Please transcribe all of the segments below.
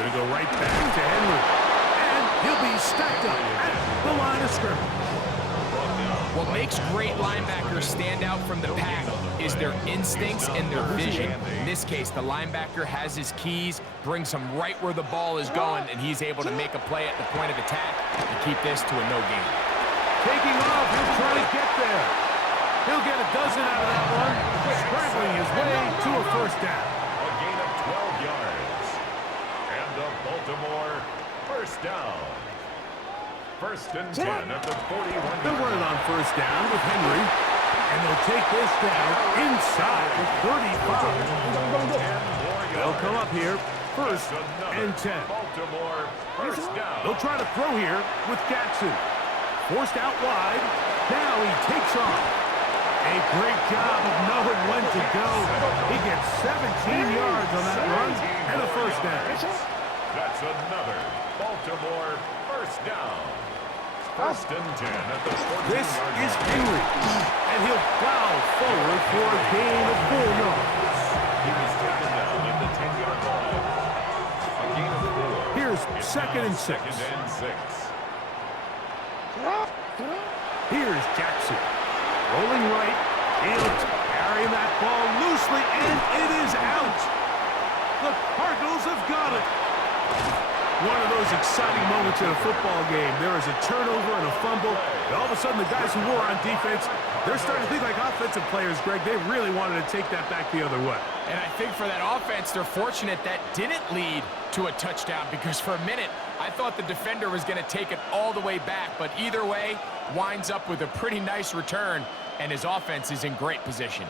Gonna go right back to Henry. And he'll be stacked up at the line of scrimmage. What makes great linebackers stand out from the pack is their instincts and their vision. In this case, the linebacker has his keys, brings him right where the ball is going, and he's able to make a play at the point of attack and keep this to a no gain. Taking off, he'll try to get there. He'll get a dozen out of that one, scrambling his way to a first down. A gain of 12 yards. And the Baltimore first down. First and 10 at the 41. They'll run it on first down with Henry. And they'll take this down inside the 35. They'll come up here, first and 10. Baltimore first down. They'll try to throw here with Jackson. Forced out wide. Now he takes off. A great job of knowing when to go. He gets 17 yards on that run and a first down. That's another Baltimore first down. First and 10 at the 14-yard line. This is Henry, and he'll plow forward for a gain of 4 yards. He was taken down at the 10-yard line. A gain of 4. Here's second and 6. Second and 6. Here's Jackson. Rolling right. He'll carry that ball loosely, and it is out. The Cardinals have got it. One of those exciting moments in a football game. There is a turnover and a fumble. And all of a sudden, the guys who were on defense, they're starting to think like offensive players, Greg. They really wanted to take that back the other way. And I think for that offense, they're fortunate that didn't lead to a touchdown, because for a minute, I thought the defender was going to take it all the way back. But either way, winds up with a pretty nice return, and his offense is in great position.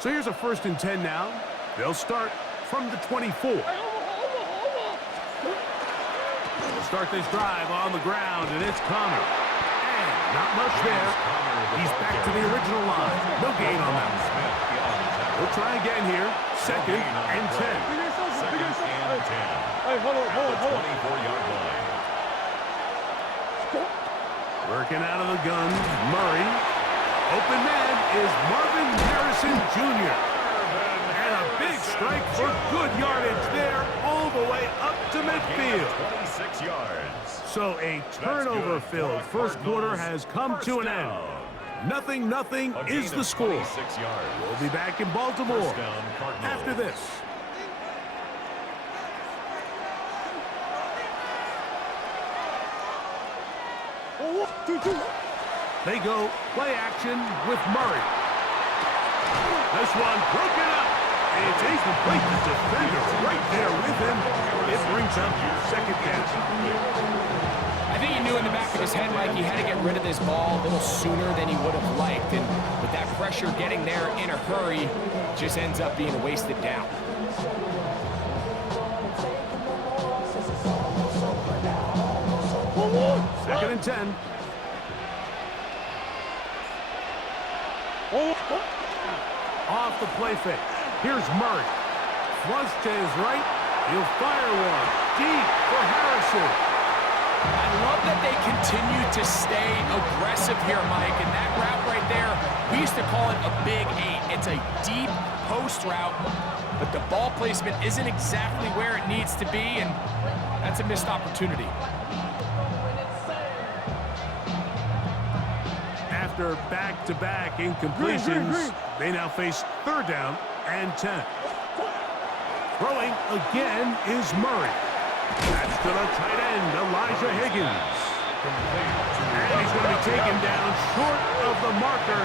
So here's a first and 10 now. They'll start from the 24. They'll start this drive on the ground, and it's Connor. And not much there. He's back to the original line. No gain on that one. We'll try again here. Second and 10. Second and 10. At the 24-yard line. Working out of the gun, Murray. Open man is Marvin Harrison Jr. And a big strike for good yardage there, all the way up to midfield. 26 yards. So a turnover-filled first quarter has come to an end. Nothing is the score. We'll be back in Baltimore after this. They go play action with Murray. This one broken up. It's incomplete. The defender right there with him. It brings up second down. I think he knew in the back of his head, Mike, he had to get rid of this ball a little sooner than he would have liked. And with that pressure getting there in a hurry, just ends up being a wasted down. Second and 10. Off the play fake. Here's Murray. Flush to his right. He'll fire one. Deep for Harrison. I love that they continue to stay aggressive here, Mike. And that route right there, we used to call it a big 8. It's a deep post route, but the ball placement isn't exactly where it needs to be, and that's a missed opportunity. After back-to-back incompletions, they now face third down and 10. Throwing again is Murray. That's to the tight end, Elijah Higgins. And he's going to be taken down short of the marker.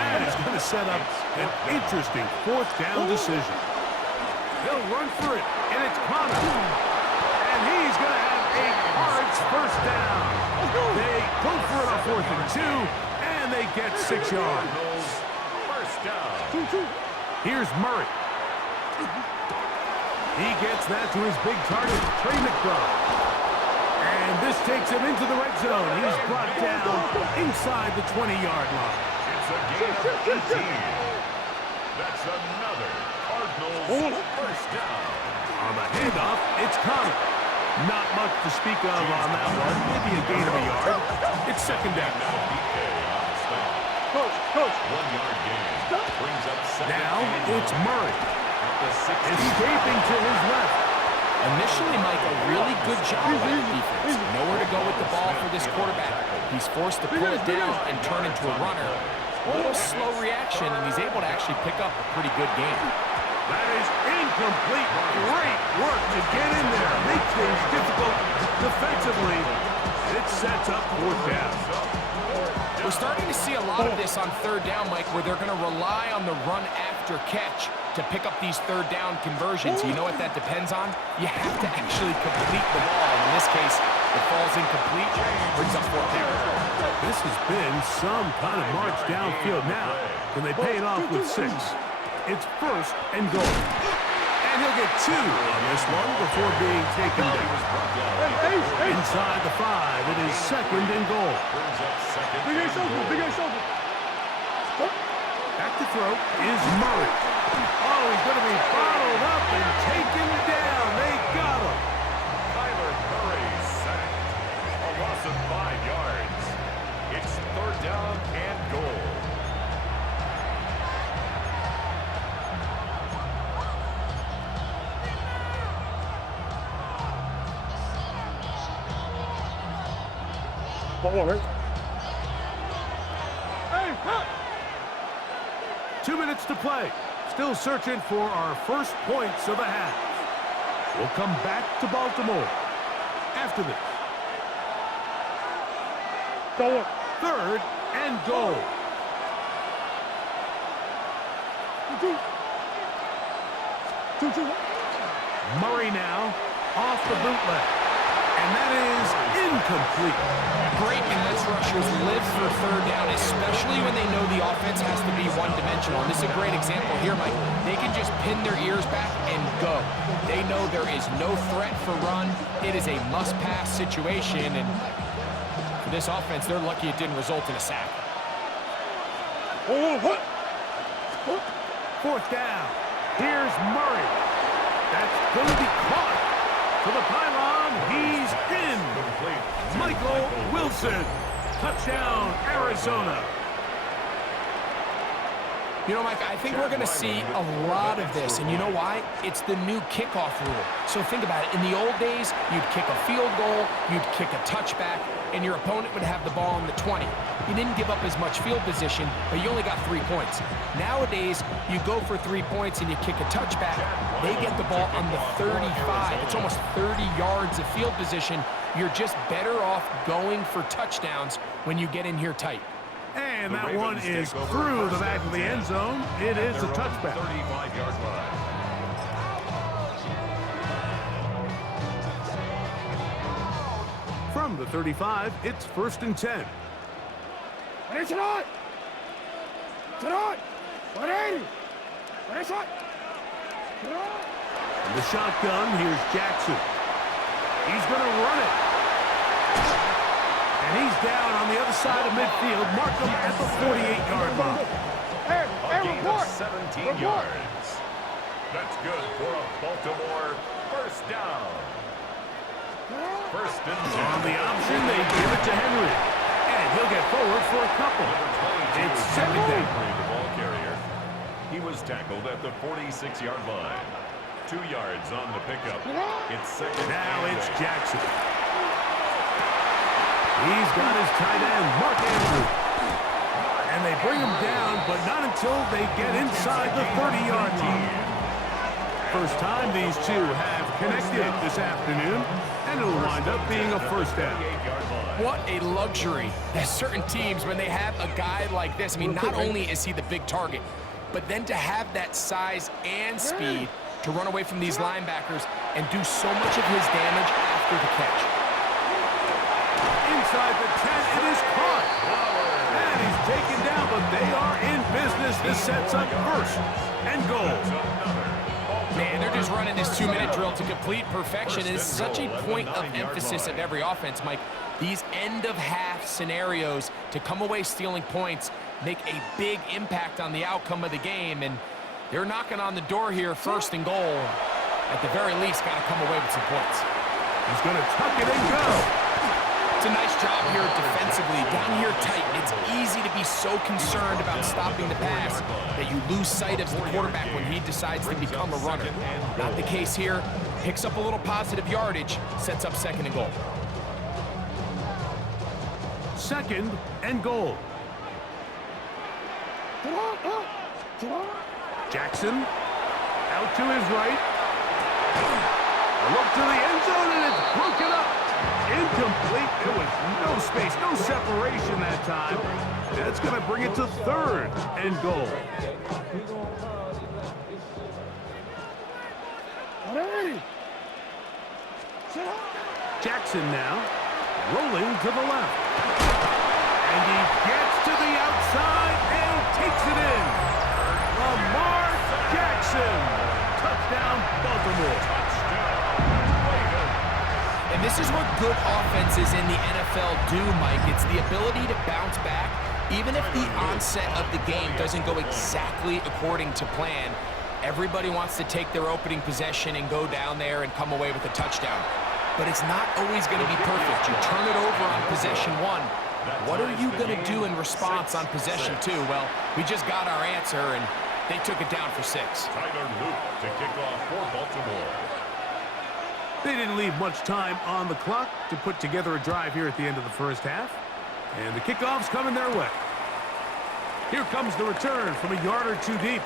That is going to set up an interesting fourth down decision. They'll run for it, and it's Connor. And he's going to have a Cards first down. They go for it on 4th and 2, and they get 6 yards. First down. Here's Murray. He gets that to his big target, Trey McBride. And this takes him into the red zone. He's brought down inside the 20-yard line. It's a gain of 18. That's another Cardinals first down. On the handoff, it's Connor. Not much to speak of on that one. Maybe a gain of a yard. It's second down. Coach. 1-yard gain. Brings up second. Now it's Murray. At the 60. Escaping to his left. Initially, Mike, a really good job by the defense. Nowhere to go with the ball for this quarterback. He's forced to pull it down and turn into a runner. A little slow reaction, and he's able to actually pick up a pretty good game. That is incomplete. Great work to get in there. Make things difficult defensively. It sets up fourth down. We're starting to see a lot of this on third down, Mike, where they're going to rely on the run after catch to pick up these third down conversions. You know what that depends on? You have to actually complete the ball. In this case, it falls incomplete, brings up fourth down. This has been some kind of march downfield now. Can they pay it off with 6? It's first and goal. And he'll get 2 on this one before being taken down. Inside the 5, it is second and goal. Back to throw is Murray. Oh, he's going to be bottled up and taken down. They got him. Kyler Murray sacked. A loss of 5 yards. It's third down and goal. Hey, 2 minutes to play. Still searching for our first points of the half. We'll come back to Baltimore after this. Third and goal. Murray now off the bootleg. And that is incomplete. Great pass rushers live for third down, especially when they know the offense has to be one-dimensional. And this is a great example here, Mike. They can just pin their ears back and go. They know there is no threat for run. It is a must-pass situation, and for this offense, they're lucky it didn't result in a sack. Fourth down. Here's Murray. That's going to be caught to the pylon. He's in. Michael Wilson. Touchdown, Arizona. You know, Mike, I think we're going to see a lot of this, and you know why? It's the new kickoff rule. So think about it. In the old days, you'd kick a field goal, you'd kick a touchback, and your opponent would have the ball on the 20. You didn't give up as much field position, but you only got 3 points. Nowadays, you go for 3 points and you kick a touchback. They get the ball on the 35. It's almost 30 yards of field position. You're just better off going for touchdowns when you get in here tight. And that one is through the back of the end zone. It is a touchback. 35-yard line. From the 35, it's first and 10. And the shotgun, here's Jackson. He's going to run it. And he's down on the other side of midfield. Mark him at the 48-yard line. A gain of 17 yards. That's good for a Baltimore first down. First and 10. On the option, they give it to Henry. And he'll get forward for a couple. It's second down. The ball carrier. He was tackled at the 46-yard line. 2 yards on the pickup. It's second. Now it's Jackson. He's got his tight end, Mark Andrews. And they bring him down, but not until they get inside the 30-yard line. First time these two have connected this afternoon, and it'll wind up being a first down. What a luxury. There's certain teams, when they have a guy like this, I mean, not only is he the big target, but then to have that size and speed to run away from these linebackers and do so much of his damage after the catch. Inside the 10, it is caught. And he's taken down, but they are in business. This sets up first and goal. Man, they're just running this 2-minute drill to complete perfection. It's such a point of emphasis of every offense, Mike. These end-of-half scenarios to come away stealing points make a big impact on the outcome of the game, and they're knocking on the door here, first and goal. At the very least, got to come away with some points. He's going to tuck it and go. It's a nice job here defensively. Down here tight, it's easy to be so concerned about stopping the pass that you lose sight of the quarterback when he decides to become a runner. Not the case here. Picks up a little positive yardage, sets up 2nd and goal. 2nd and goal. Jackson out to his right. A look to the end zone, and it's broken up. Incomplete. There was no space, no separation that time. That's going to bring it to 3rd and goal. Jackson now rolling to the left. And he gets to the outside and takes it in. Lamar Jackson. Touchdown, Baltimore. And this is what good offenses in the NFL do, Mike. It's the ability to bounce back, even if the onset of the game doesn't go exactly according to plan. Everybody wants to take their opening possession and go down there and come away with a touchdown. But it's not always going to be perfect. You turn it over on possession 1. What are you going to do in response on possession 2? Well, we just got our answer, and they took it down for 6. Tyler Luke to kick off for Baltimore. They didn't leave much time on the clock to put together a drive here at the end of the first half. And the kickoff's coming their way. Here comes the return from a yard or 2 deep.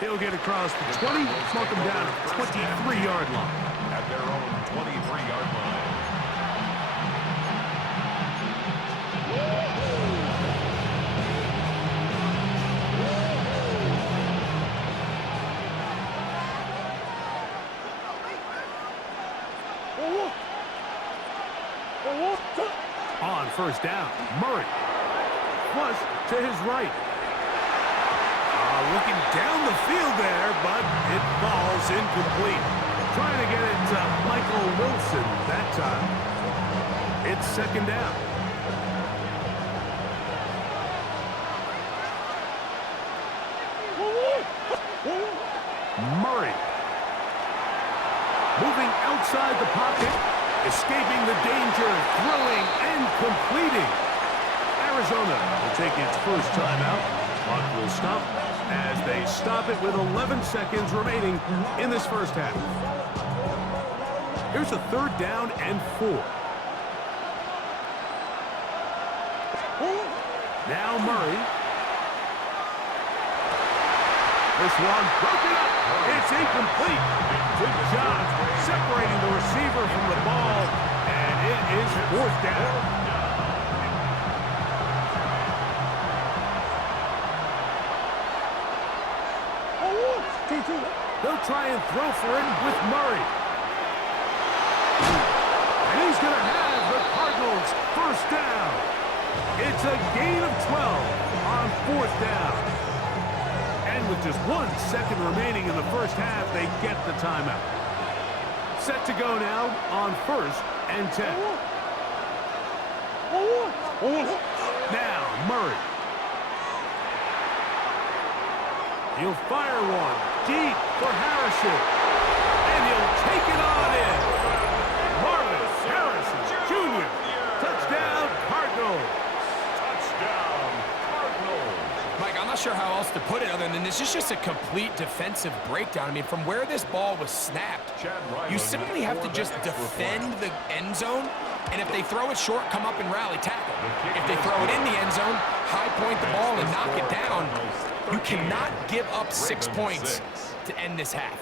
He'll get across the 20, smoke him down at the 23-yard line. At their own 23-yard line. On 1st down, Murray. Flush to his right. Looking down the field there, but it falls incomplete. Trying to get it to Michael Wilson that time. It's 2nd down. Murray. Moving outside the pocket. Escaping the danger, throwing and completing. Arizona will take its first timeout. Clock will stop as they stop it with 11 seconds remaining in this first half. Here's a 3rd down and 4. Now Murray. This one broken up. It's incomplete. Good job separating the receiver from the ball, and it is 4th down. They'll try and throw for it with Murray. And he's going to have the Cardinals' 1st down. It's a gain of 12 on 4th down. And with just 1 second remaining in the first half, they get the timeout. Set to go now on 1st and 10. Now, Murray. He'll fire one deep for Harrison. And he'll take it on in. Marvin Harrison Jr. Touchdown, Cardinals. Touchdown, Cardinals. Mike, I'm not sure how else to put it other than this is just a complete defensive breakdown. I mean, from where this ball was snapped, you simply have to just defend the end zone, and if they throw it short, come up and rally tackle. If they throw it in the end zone, high point the ball and knock it down. You cannot give up 6 points to end this half.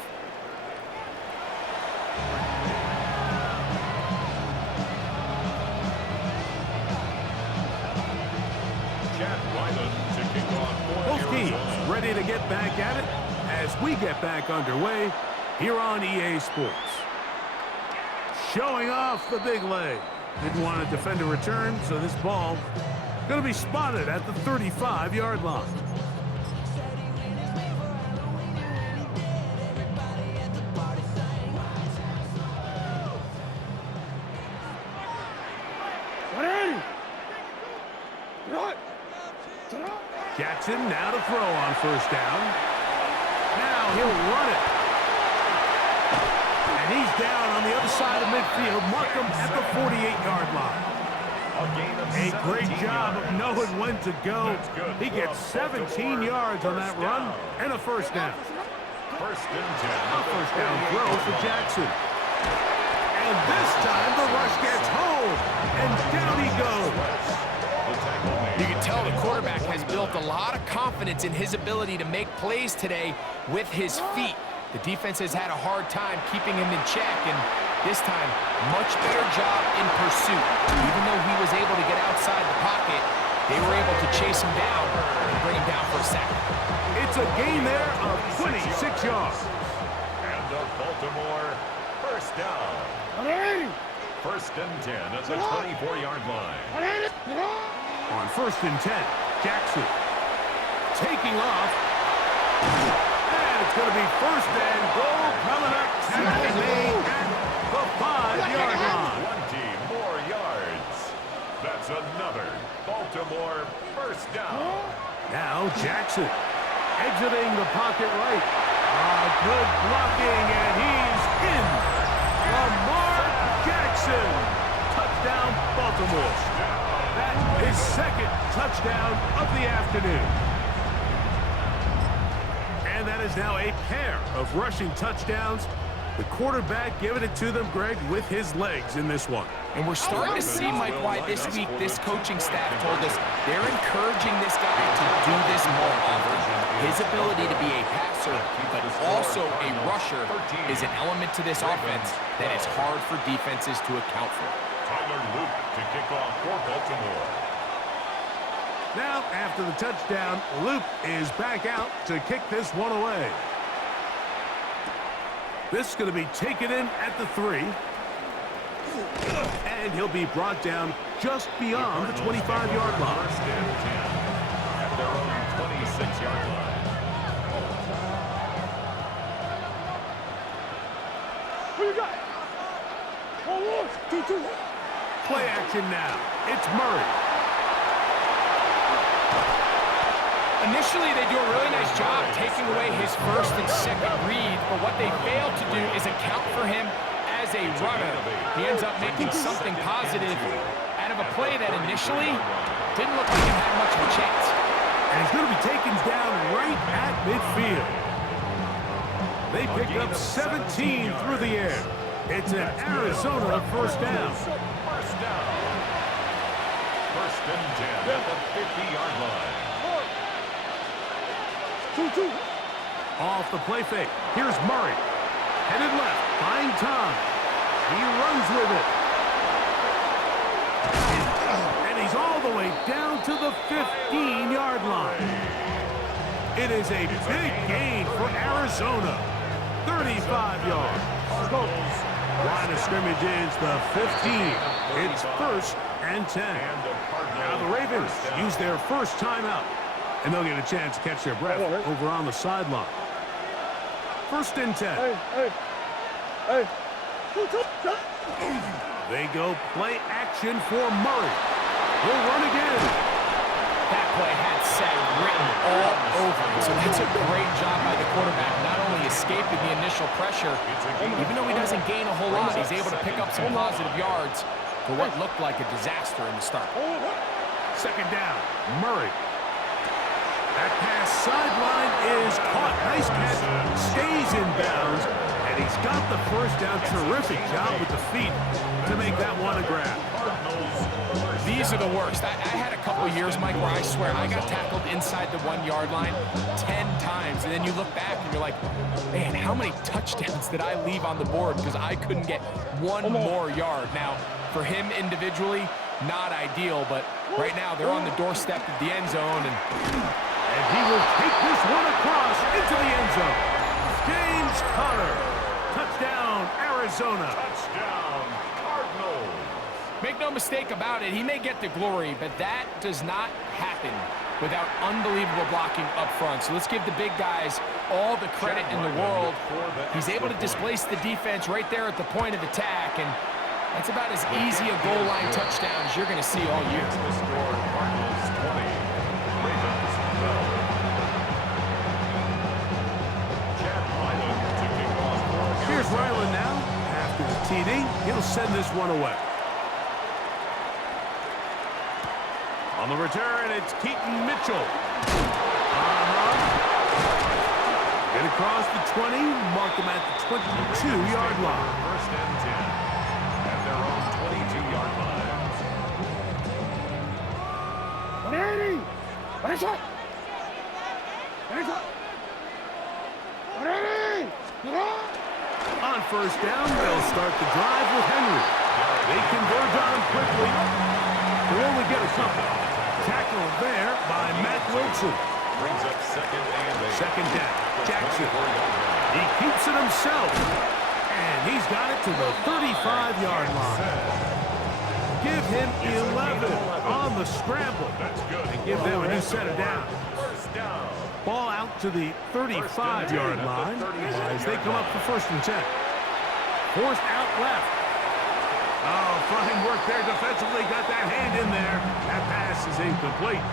Both teams ready to get back at it as we get back underway here on EA Sports. Showing off the big leg. Didn't want to defend a return, so this ball going to be spotted at the 35-yard line. Jackson now to throw on 1st down. Now he'll run it. And he's down on the other side of midfield. Mark him at the 48-yard line. A great job of knowing when to go. He gets 17 yards on that run and a first down. First and 10. A first down throw for Jackson. And this time the rush gets home. And down he goes. You can tell the quarterback has built a lot of confidence in his ability to make plays today with his feet. The defense has had a hard time keeping him in check, and this time, much better job in pursuit. Even though he was able to get outside the pocket, they were able to chase him down and bring him down for a sack. It's a gain there of 26 yards. And a Baltimore first down. First and 10 at the 24-yard line. On first and 10, Jackson taking off. And it's going to be first and goal coming up. Tackle made at the 5-yard line. 20 more yards. That's another Baltimore first down. Now Jackson exiting the pocket right. Good blocking, and he's in. Lamar Jackson. Touchdown, Baltimore. That is second touchdown of the afternoon. And that is now a pair of rushing touchdowns. The quarterback giving it to them, Greg, with his legs in this one. And we're starting to see, Mike, why this week this coaching staff told us they're encouraging this guy to do this more often. His ability to be a passer, but also a rusher, is an element to this offense that is hard for defenses to account for. Tyler Luke to kick off for Baltimore. Now, after the touchdown, Luke is back out to kick this one away. This is going to be taken in at the 3. And he'll be brought down just beyond the 25-yard line. First and 10 at their own 26-yard line. Play action now. It's Murray. Initially, they do a really nice job taking away his first and second read, but what they fail to do is account for him as a runner. He ends up making something positive out of a play that initially didn't look like it had much of a chance. And he's going to be taken down right at midfield. They pick up 17 through the air. It's an Arizona first down. First down. First and 10 at the 50-yard line. Off the play fake. Here's Murray. Headed left. Buying time. He runs with it. And he's all the way down to the 15-yard line. It is a big gain for Arizona. 35 yards. Line of scrimmage is the 15. It's first and 10. Now the Ravens use their first timeout. And they'll get a chance to catch their breath over on the sideline. First and 10. They go play action for Murray. He'll run again. That play had Seth written all over it, so that's a great job by the quarterback, not only escaping the initial pressure, even though he doesn't gain a whole lot, he's able to pick up some positive yards for what looked like a disaster in the start. Second down, Murray. That pass sideline is caught. Nice catch. Stays in bounds. And he's got the first down. Terrific job with the feet to make that one a grab. These are the worst. I had a couple years, Mike, where I swear I got tackled inside the 1-yard line 10 times. And then you look back and you're like, man, how many touchdowns did I leave on the board because I couldn't get one more yard? Now, for him individually, not ideal, but right now they're on the doorstep of the end zone. And he will take this one across into the end zone. James Conner. Touchdown, Arizona. Touchdown, Cardinals. Make no mistake about it, he may get the glory, but that does not happen without unbelievable blocking up front. So let's give the big guys all the credit in the world. He's able to displace the defense right there at the point of attack, and that's about as easy a goal line touchdown as you're going to see all year. The score, Cardinals 20, Ravens 12. Here's Ryland now after TD, he'll send this one away. On the return, it's Keaton Mitchell. Get across the 20, mark him at the 22-yard line. First and 10 at their own 22-yard line. On first down, they'll start the drive with Henry. They converge on him quickly. They'll only get a couple. Tackle there by Matt Wilson. Brings up Second down, Jackson. He keeps it himself. And he's got it to the 35-yard line. Give him 11 on the scramble. And give them a new set of downs. First down. Ball out to the 35-yard line as they come up for first and 10. Forced out left. Oh, fine work there defensively. Got that hand in there. That pass is incomplete.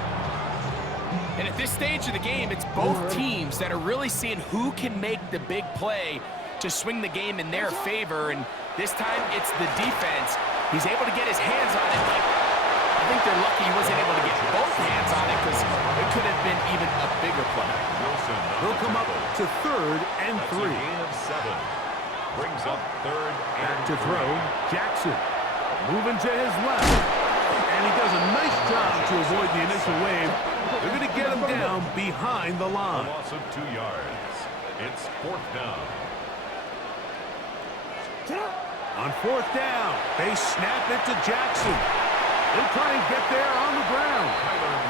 And at this stage of the game, it's both teams that are really seeing who can make the big play to swing the game in their favor. And this time, it's the defense. He's able to get his hands on it. I think they're lucky he wasn't able to get both hands on it because it could have been even a bigger play. They'll come up to third and 3. Gain of 7. Brings up third and Back to throw, Jackson. Moving to his left. And he does a nice job to avoid the initial wave. They're going to get him down behind the a line. loss of 2 yards. It's fourth down. On fourth down, they snap it to Jackson. They'll try and get there on the ground.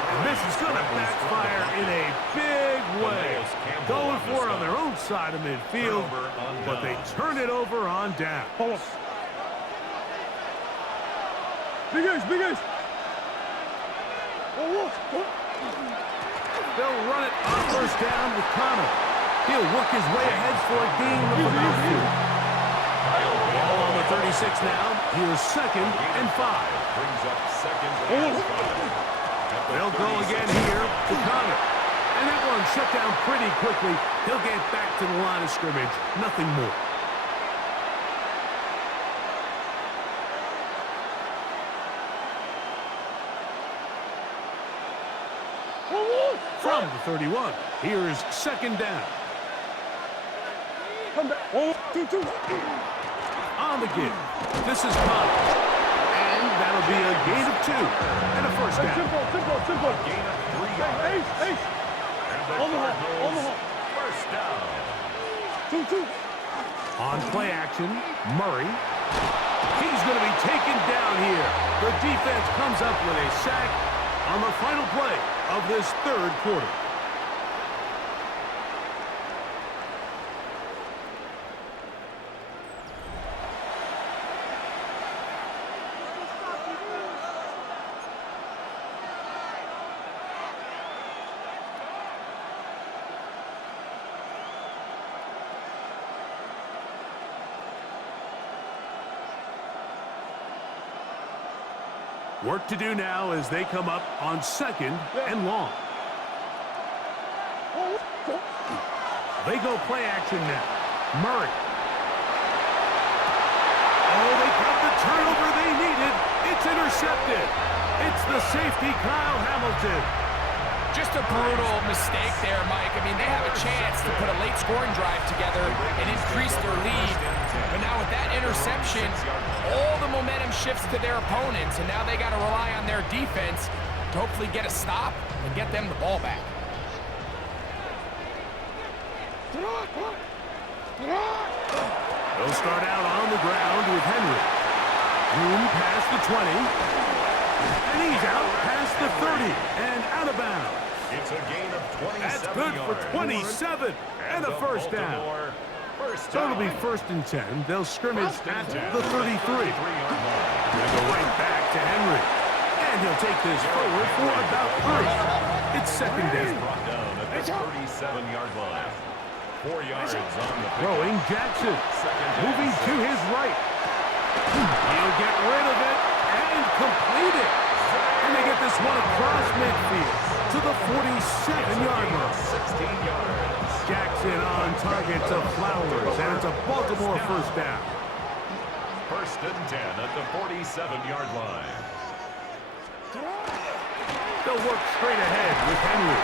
And this is going to backfire in a big way. Going for it on their own side of midfield, but they turn it over on down. Big guys. They'll run it on first down with Connor. He'll work his way ahead for a gain of about 2. Ball on the 36 now. Here's second and 5. Brings up second and 5. They'll go again here to Connor. And that one shut down pretty quickly. He'll get back to the line of scrimmage. Nothing more. From the 31, here's second down. Come back. 2. On the give, this is Connor. And that'll be a gain of 2 and a first down. Simple. Gain of 3 yards. Ace. And the On the Cardinals hole. first down. 2. On play action, Murray. He's going to be taken down here. The defense comes up with a sack on the final play of this third quarter. Work to do now as they come up on second and long. They go play action now. Murray. Oh, they got the turnover they needed. It's intercepted. It's the safety, Kyle Hamilton. Just a brutal mistake there, Mike. I mean, they have a chance to put a late scoring drive together and increase their lead. But now with that interception, all the momentum shifts to their opponents, and now they got to rely on their defense to hopefully get a stop and get them the ball back. They'll start out on the ground with Henry. Room past the 20. And he's out past the 30 and out of bounds. It's a gain of 27 That's good for 27 and a first down. So it'll be first and 10. They'll scrimmage at the 33. They'll go right back to Henry. And he'll take this forward for about 3. It's second down. Brought down at the 37-yard line. 4 yards on the Throwing Jackson. Moving to his right. He'll get rid of it and complete it. And they get this one across midfield to the 47-yard line. 16 yards. Jackson on target to Flowers, and it's a Baltimore first down. First and 10 at the 47-yard line. They'll work straight ahead with Henry.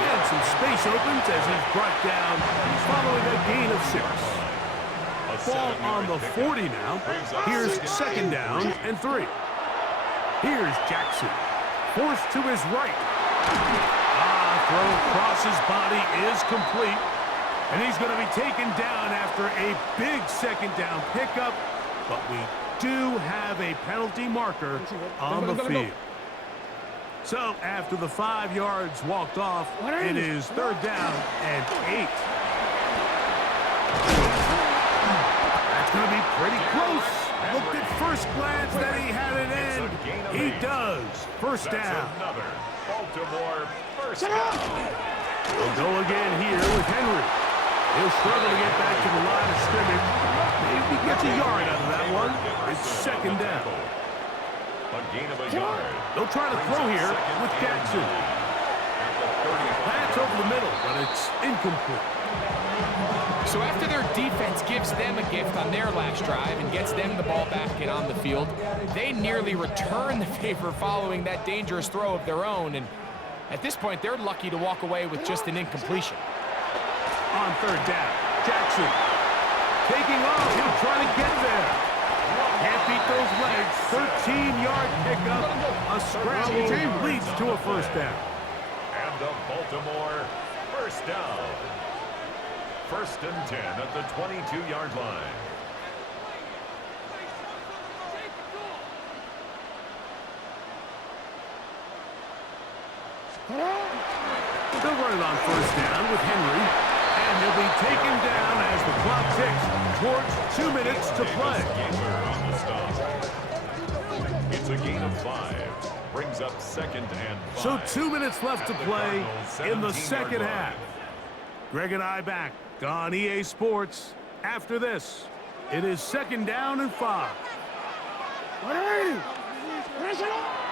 And some space opens as he's brought down following a gain of 6. Ball on the 40 now. Here's second down and 3. Here's Jackson. Forced to his right. Throw across his body is complete. And he's going to be taken down after a big second down pickup. But we do have a penalty marker on the field. So after the 5 yards walked off, it is third down and 8. That's going to be pretty close. Looked at first glance that he had an end. He does. First down. Another Baltimore first down. We'll go again here with Henry. He'll struggle to get back to the line of scrimmage. Maybe gets a yard out of that one. It's second down. A gain of a yard. They'll try to throw here with Jackson. That's over the middle, but it's incomplete. So after their defense gives them a gift on their last drive and gets them the ball back and on the field, they nearly return the favor following that dangerous throw of their own. And at this point, they're lucky to walk away with just an incompletion. On third down, Jackson taking off. He'll try to get there. Can't beat those legs. 13-yard pickup. A scramble leads to a first down. And the Baltimore first down. First and 10 at the 22-yard line. They'll run it on first down with Henry. And he'll be taken down as the clock ticks towards 2 minutes to play. It's a gain of 5. Brings up second and 5. So 2 minutes left to play in the second half. Greg and I back on EA Sports. After this, it is second down and 5.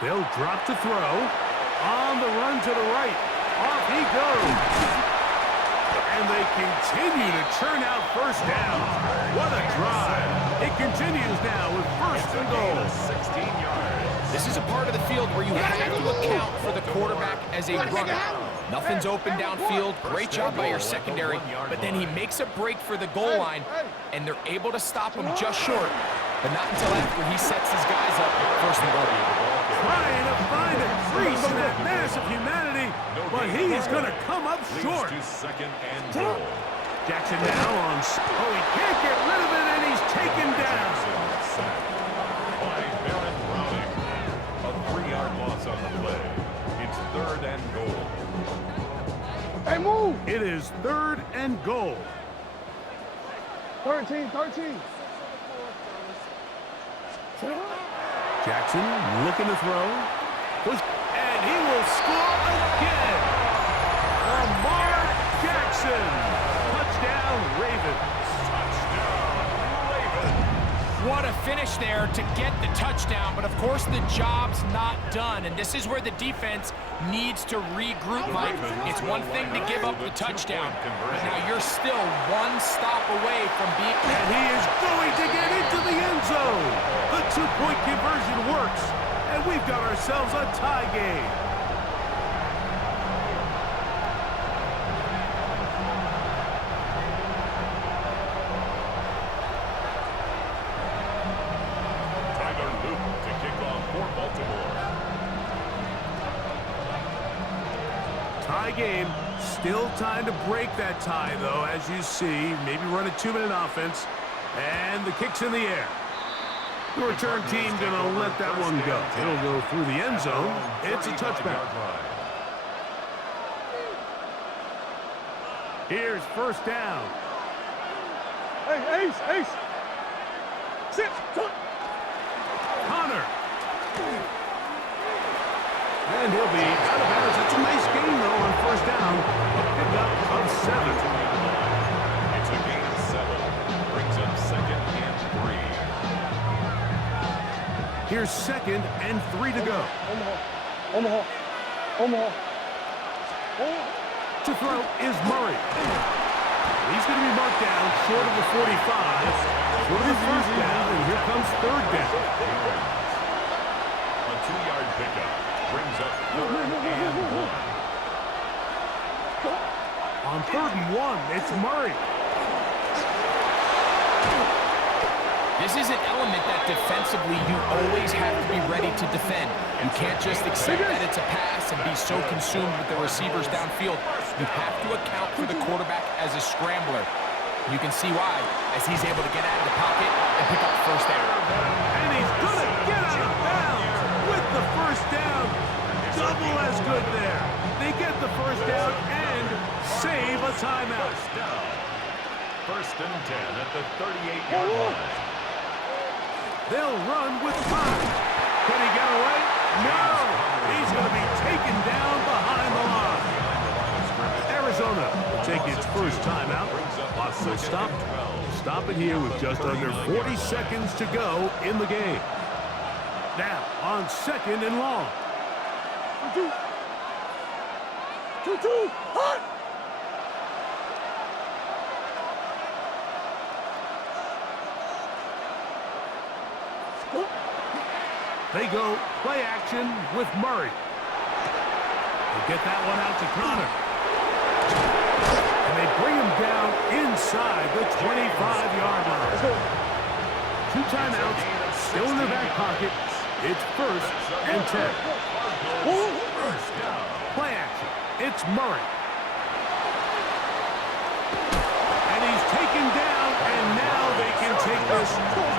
They'll drop to throw. On the run to the right. Off he goes. And they continue to churn out first down. What a drive. It continues now with first and goal. 16 yards. This is a part of the field where you have to account for the quarterback as a runner. Nothing's open downfield. Great job by your secondary. But then he makes a break for the goal line, and they're able to stop him just short. But not until after he sets his guys up first and goal. Trying to find a crease in that mass of humanity, but he is going to come up short. To second and goal. Jackson now on. Oh, he can't get rid of it, and he's taken down. By Baron Browning. A 3-yard loss on the play. It's third and goal. Hey, move! It is third and goal. 13. Jackson looking to throw. And he will score again. Lamar Jackson. Touchdown, Ravens. What a finish there to get the touchdown, but of course the job's not done, and this is where the defense needs to regroup, Mike. It's one thing to give up the touchdown, but now you're still one stop away from being... And he is going to get into the end zone. The 2-point conversion works, and we've got ourselves a tie game. Tie game. Still time to break that tie, though, as you see. Maybe run a 2-minute offense. And the kick's in the air. The return team going to let that one go. It'll go through the end zone. It's a touchback. Here's first down. Hey, Ace. Sit. Connor. And he'll be out of bounds. That's a nice gain, though, on first down. A pickup of 7. It's a gain of 7. Brings up second and 3. Here's second and 3 to go. Omaha. To throw is Murray. He's going to be marked down short of the 45. Short of the first down, and here comes that defensively, you always have to be ready to defend. You can't just accept that it's a pass and be so consumed with the receivers downfield. You have to account for the quarterback as a scrambler. You can see why, as he's able to get out of the pocket and pick up the first down. And he's going to get out of bounds with the first down. Double as good there. They get the first down and save a timeout. First and 10 at the 38-yard line. They'll run with 5. Can he get away? No! He's going to be taken down behind the line. Arizona will take its first timeout. Clock will stop. Stop it here with just under 40 seconds to go in the game. Now, on 2nd and long. 2-2, hot! They go play action with Murray. They get that one out to Connor. And they bring him down inside the 25-yard line. 2 timeouts, still in their back pocket. It's 1st and 10. Play action. It's Murray. And he's taken down, and now they can take this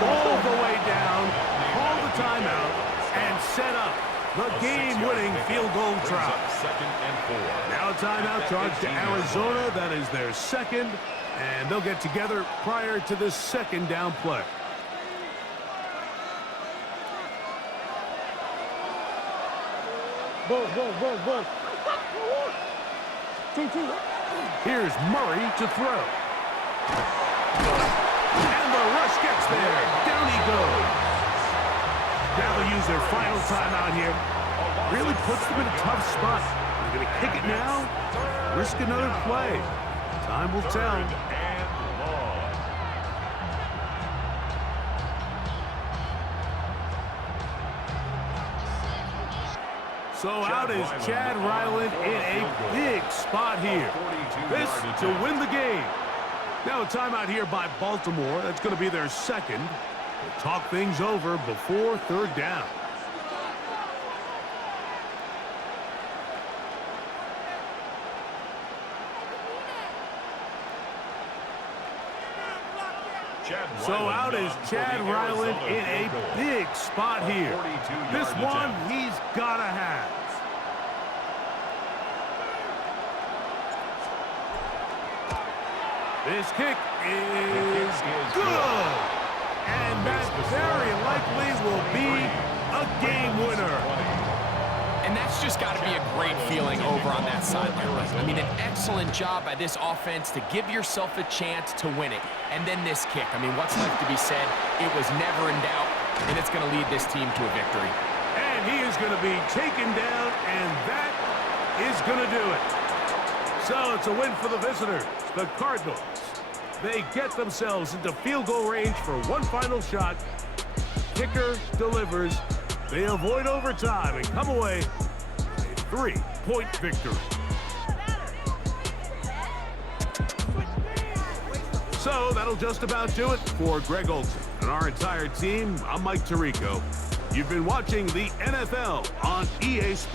all the way down, call the timeout, and set up the game-winning field goal try. Now a timeout charged to Arizona. That is their 2nd, and they'll get together prior to the 2nd down play. Ball. 2-2. Here's Murray to throw. And the rush gets there. Down he goes. Now they'll use their final timeout here. Really puts them in a tough spot. They're going to kick it now. Risk another play. Time will tell. So out is Chad Ryland in a big spot here. This to win the game. Now a timeout here by Baltimore. That's going to be their 2nd. They'll talk things over before 3rd down. So out is Chad Ryland in a big spot here. This one he's got to have. This kick is good. And that very likely will be a game winner. And that's just got to be a great feeling over on that sideline. I mean, an excellent job by this offense to give yourself a chance to win it. And then this kick. I mean, what's left to be said? It was never in doubt, and it's going to lead this team to a victory. And he is going to be taken down, and that is going to do it. So it's a win for the visitors, the Cardinals. They get themselves into field goal range for one final shot. Kicker delivers. They avoid overtime and come away with a 3-point victory. So that'll just about do it for Greg Olson and our entire team. I'm Mike Tirico. You've been watching the NFL on EA Sports.